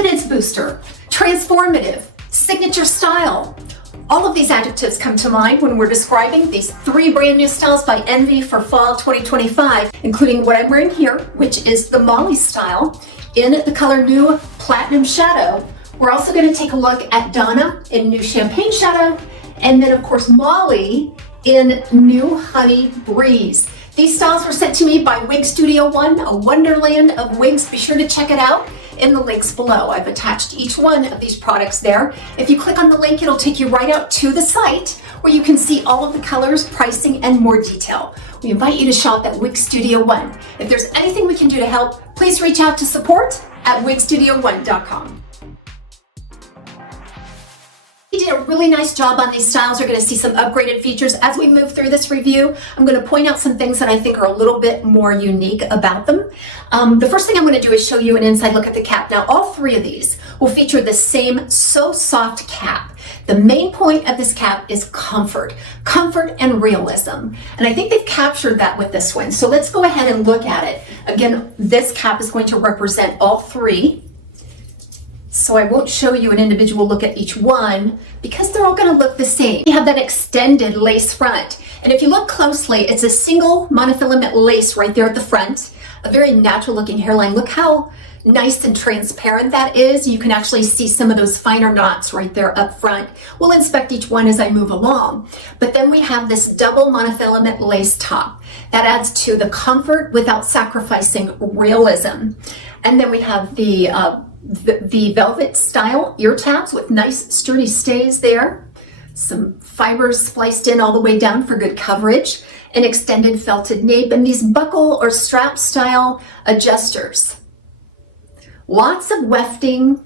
confidence booster, transformative, signature style. All of these adjectives come to mind when we're describing these 3 brand new styles by Envy for fall 2025, including what I'm wearing here, which is the Molly style in the color New Platinum Shadow. We're also going to take a look at Donna in New Champagne Shadow, and then of course Molly in New Honey Breeze. These styles were sent to me by Wig Studio One, a wonderland of wigs. Be sure to check it out in the links below. I've attached each one of these products there. If you click on the link, it'll take you right out to the site where you can see all of the colors, pricing, and more detail. We invite you to shop at Wig Studio One. If there's anything we can do to help, please reach out to support@wigstudio1.com. He did a really nice job on these styles. You're going to see some upgraded features as we move through this review. I'm going to point out some things that I think are a little bit more unique about them. The first thing I'm going to do is show you an inside look at the cap. Now, all 3 of these will feature the same So Soft cap. The main point of this cap is comfort and realism. And I think they've captured that with this one. So let's go ahead and look at it. Again, this cap is going to represent all 3. So I won't show you an individual look at each one because they're all going to look the same. You have that extended lace front. And if you look closely, it's a single monofilament lace right there at the front. A very natural looking hairline. Look how nice and transparent that is. You can actually see some of those finer knots right there up front. We'll inspect each one as I move along. But then we have this double monofilament lace top. That adds to the comfort without sacrificing realism. And then we have the velvet style ear tabs with nice sturdy stays there. Some fibers spliced in all the way down for good coverage. An extended felted nape and these buckle or strap style adjusters. Lots of wefting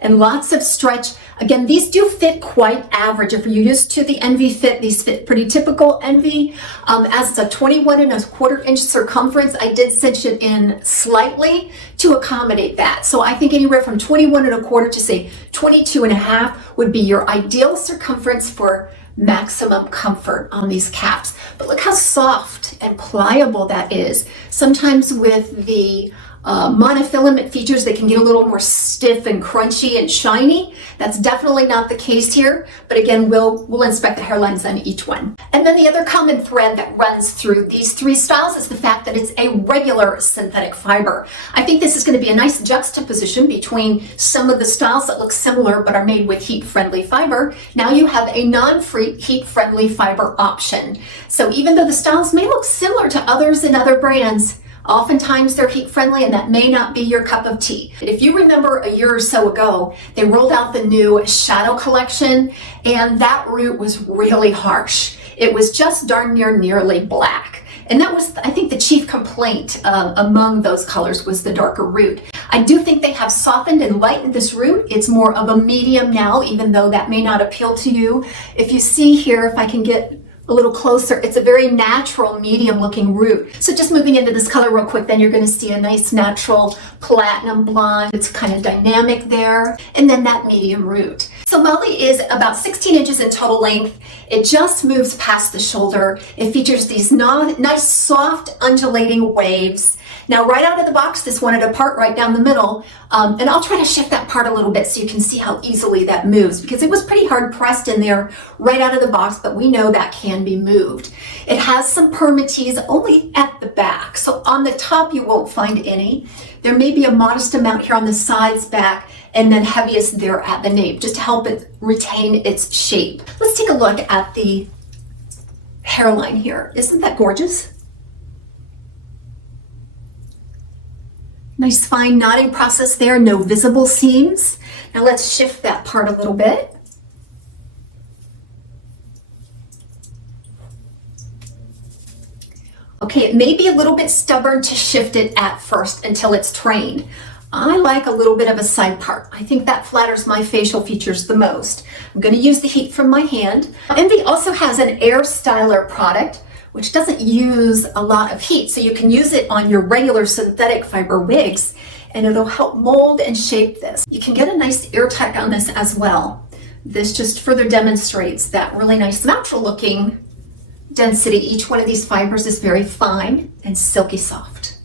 and lots of stretch. Again, these do fit quite average. If you're used to the Envy fit, these fit pretty typical Envy. As it's a 21¼ inch circumference, I did cinch it in slightly to accommodate that. So I think anywhere from 21¼ to say 22½ would be your ideal circumference for maximum comfort on these caps. But look how soft and pliable that is. Sometimes with the monofilament features, they can get a little more stiff and crunchy and shiny. That's definitely not the case here, but again, we'll inspect the hairlines on each one. And then the other common thread that runs through these 3 styles is the fact that it's a regular synthetic fiber. I think this is going to be a nice juxtaposition between some of the styles that look similar but are made with heat-friendly fiber. Now you have a non-free heat-friendly fiber option. So even though the styles may look similar to others in other brands, oftentimes they're heat friendly and that may not be your cup of tea. If you remember a year or so ago, they rolled out the new Shadow collection and that root was really harsh. It was just darn nearly black. And that was, I think, the chief complaint among those colors was the darker root. I do think they have softened and lightened this root. It's more of a medium now, even though that may not appeal to you. If you see here, if I can get a little closer, it's a very natural medium looking root. So just moving into this color real quick, then you're going to see a nice natural platinum blonde. It's kind of dynamic there. And then that medium root. So Molly is about 16 inches in total length. It just moves past the shoulder. It features these nice soft undulating waves. Now right out of the box, this wanted a part right down the middle, and I'll try to shift that part a little bit so you can see how easily that moves because it was pretty hard pressed in there right out of the box, but we know that can be moved. It has some permatease only at the back, so on the top you won't find any. There may be a modest amount here on the sides, back, and then heaviest there at the nape just to help it retain its shape. Let's take a look at the hairline here. Isn't that gorgeous? Nice fine knotting process there, no visible seams. Now let's shift that part a little bit. Okay, it may be a little bit stubborn to shift it at first until it's trained. I like a little bit of a side part. I think that flatters my facial features the most. I'm going to use the heat from my hand. Envy also has an air styler product which doesn't use a lot of heat, so you can use it on your regular synthetic fiber wigs and it'll help mold and shape this. You can get a nice ear tech on this as well. This just further demonstrates that really nice natural looking density. Each one of these fibers is very fine and silky soft.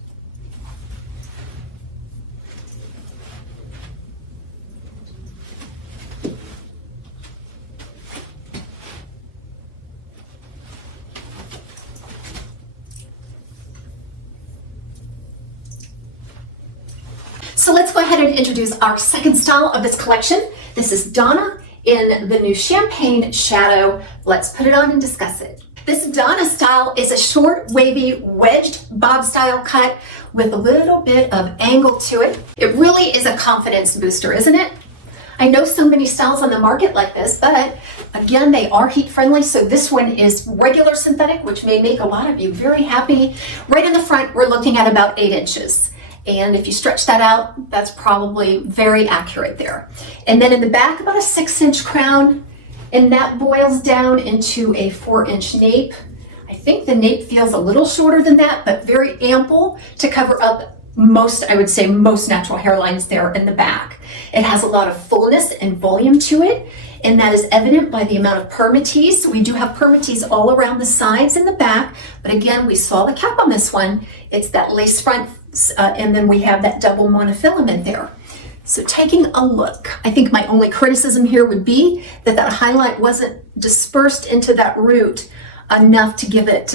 So let's go ahead and introduce our second style of this collection. This is Donna in the new Champagne Shadow. Let's put it on and discuss it. This Donna style is a short, wavy, wedged bob style cut with a little bit of angle to it. It really is a confidence booster, isn't it? I know so many styles on the market like this, but again, they are heat friendly. So this one is regular synthetic, which may make a lot of you very happy. Right in the front, we're looking at about 8 inches. And if you stretch that out, that's probably very accurate there. And then in the back, about a 6-inch crown, and that boils down into a 4-inch nape. I think the nape feels a little shorter than that, but very ample to cover up most, I would say, most natural hairlines there in the back. It has a lot of fullness and volume to it, and that is evident by the amount of permatease. So we do have permatease all around the sides and the back, but again, we saw the cap on this one. It's that lace front, and then we have that double monofilament there. So taking a look, I think my only criticism here would be that that highlight wasn't dispersed into that root enough to give it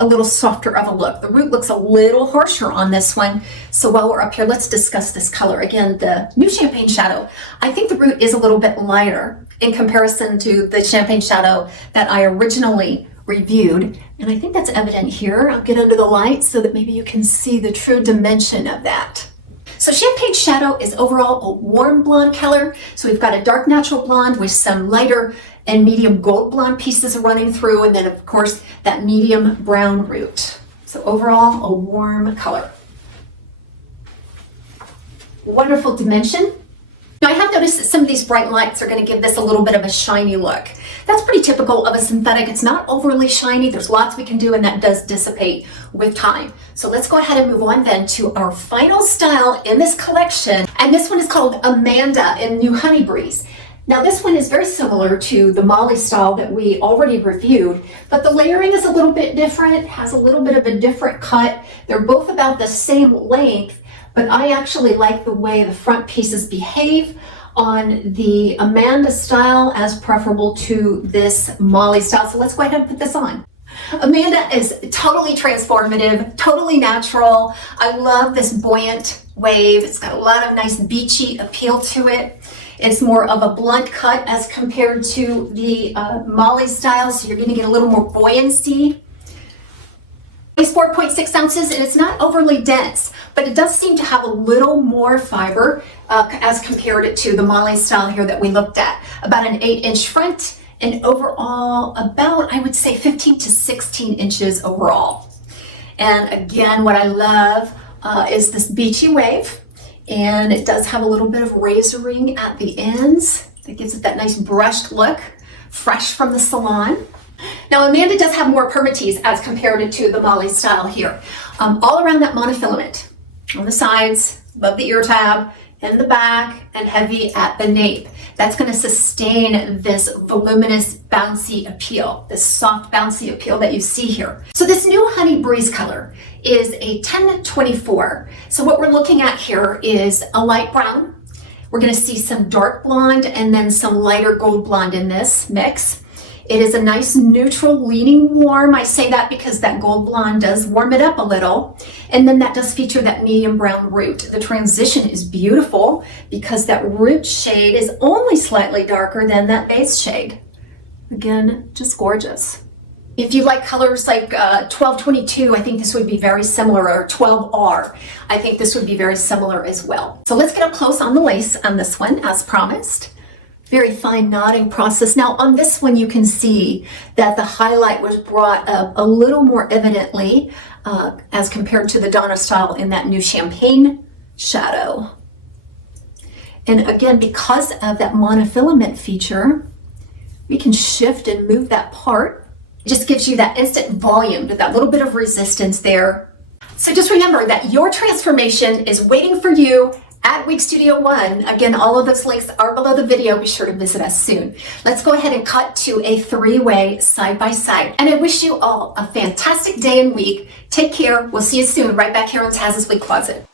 a little softer of a look. The root looks a little harsher on this one. So while we're up here, let's discuss this color. Again, the new Champagne Shadow. I think the root is a little bit lighter in comparison to the Champagne Shadow that I originally reviewed. And I think that's evident here. I'll get under the light so that maybe you can see the true dimension of that. So Champagne Shadow is overall a warm blonde color. So we've got a dark natural blonde with some lighter and medium gold blonde pieces running through, and then of course that medium brown root. So overall a warm color. Wonderful dimension. Now I have noticed that some of these bright lights are going to give this a little bit of a shiny look. That's pretty typical of a synthetic. It's not overly shiny. There's lots we can do, and that does dissipate with time. So let's go ahead and move on then to our final style in this collection. And this one is called Amanda in New Honey Breeze. Now this one is very similar to the Molly style that we already reviewed, but the layering is a little bit different, has a little bit of a different cut. They're both about the same length, but I actually like the way the front pieces behave on the Amanda style as preferable to this Molly style. So let's go ahead and put this on. Amanda is totally transformative, totally natural. I love this buoyant wave. It's got a lot of nice beachy appeal to it. It's more of a blunt cut as compared to the Molly style, so you're going to get a little more buoyancy. It's 4.6 ounces, and it's not overly dense, but it does seem to have a little more fiber as compared to the Molly style here that we looked at. About an 8-inch front, and overall about, I would say, 15 to 16 inches overall. And again, what I love is this beachy wave. And it does have a little bit of razoring at the ends that gives it that nice brushed look, fresh from the salon. Now Amanda does have more permatease as compared to the Molly style here. All around that monofilament, on the sides, above the ear tab, in the back, and heavy at the nape. That's going to sustain this voluminous, bouncy appeal, this soft, bouncy appeal that you see here. So this new Honey Breeze color is a 1024. So what we're looking at here is a light brown. We're going to see some dark blonde and then some lighter gold blonde in this mix. It is a nice neutral, leaning warm. I say that because that gold blonde does warm it up a little. And then that does feature that medium brown root. The transition is beautiful because that root shade is only slightly darker than that base shade. Again, just gorgeous. If you like colors like 1222, I think this would be very similar, or 12R. I think this would be very similar as well. So let's get up close on the lace on this one, as promised. Very fine knotting process. Now on this one, you can see that the highlight was brought up a little more evidently as compared to the Donna style in that new Champagne Shadow. And again, because of that monofilament feature, we can shift and move that part. It just gives you that instant volume with that little bit of resistance there. So just remember that your transformation is waiting for you at Wig Studio One. Again, all of those links are below the video. Be sure to visit us soon. Let's go ahead and cut to a 3-way side by side. And I wish you all a fantastic day and week. Take care. We'll see you soon right back here on TAZSWIG Closet.